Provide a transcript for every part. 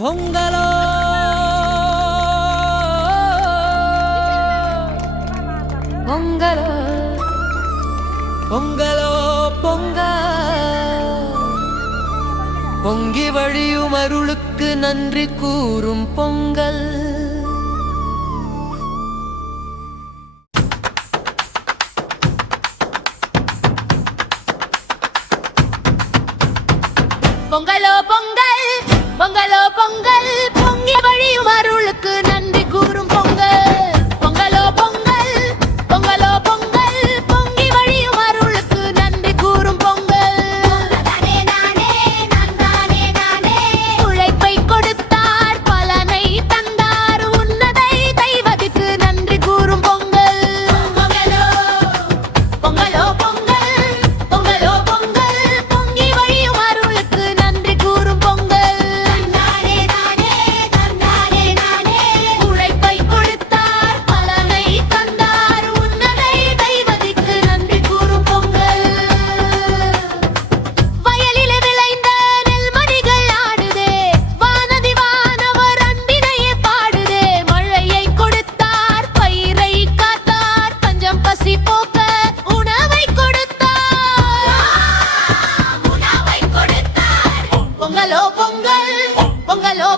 பொங்கலோ! பொங்கலோ! பொங்கலோ பொங்க! பொங்கி வழியும் அருளுக்கு நன்றி கூறும் பொங்கல். பொங்கலோ பொங்கல்! பொங்கலோ பொங்கல் பொங்கி வழியும் அருளுக்கு.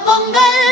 பொங்கல்